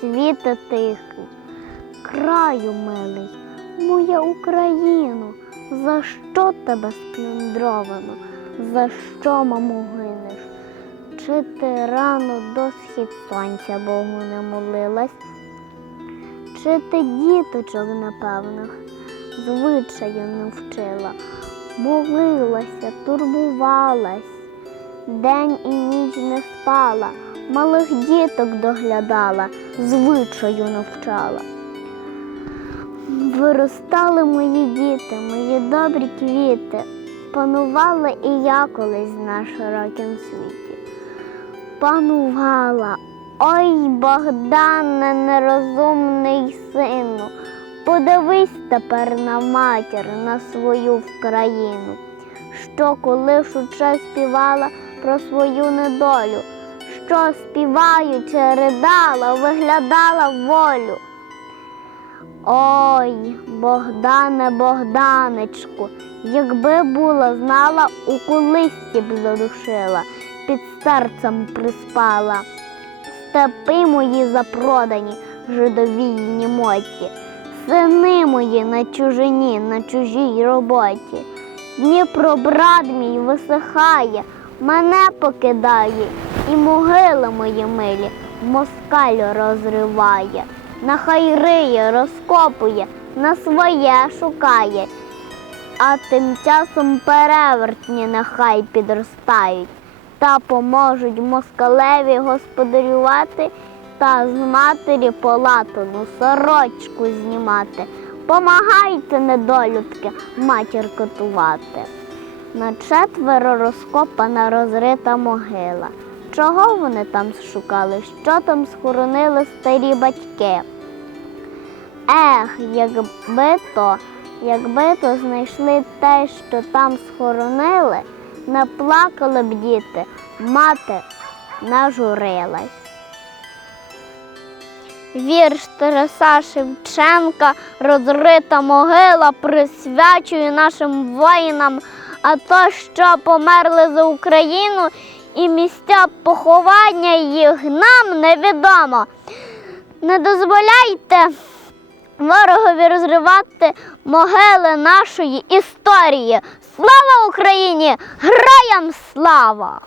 світе тихий, краю милий, моя Україно, за що тебе сплюндровано, за що, мамо, гинеш? Чи ти рано до схід сонця Богу не молилась? Чи ти діточок непевних звичаю не вчила? Молилася, турбувалась, день і ніч не спала, малих діток доглядала, звичаю навчала. Виростали мої діти, мої добрі квіти, панувала і я колись на широкім світі. Панувала, ой, Богдане, нерозумний сину, подивись тепер на матір, на свою Вкраїну, що колишуче співала про свою недолю, що співаючи, ридала, виглядала волю. Ой, Богдане, Богданечку, якби була знала, у колисці б задушила, під серцем приспала. Степи мої запродані, жидовій німоті, сини мої на чужині, на чужій роботі. Дніпро брат мій висихає, мене покидає, і могили мої милі москаль розриває. Нехай риє, розкопує, на своє шукає, а тим часом перевертні нехай підростають та поможуть москалеві господарювати та з матері полатану сорочку знімати. Помагайте, недолюдки, матір котувати. На четверо розкопана розрита могила. Чого вони там шукали? Що там схоронили старі батьки? Ех, якби то, якби то знайшли те, що там схоронили, не плакали б діти, мати нажурилась. Вірш Тараса Шевченка, розрита могила, присвячує нашим воїнам, а то, що померли за Україну, і місця поховання їх нам невідомо. Не дозволяйте ворогові розривати могили нашої історії. Слава Україні! Граям слава!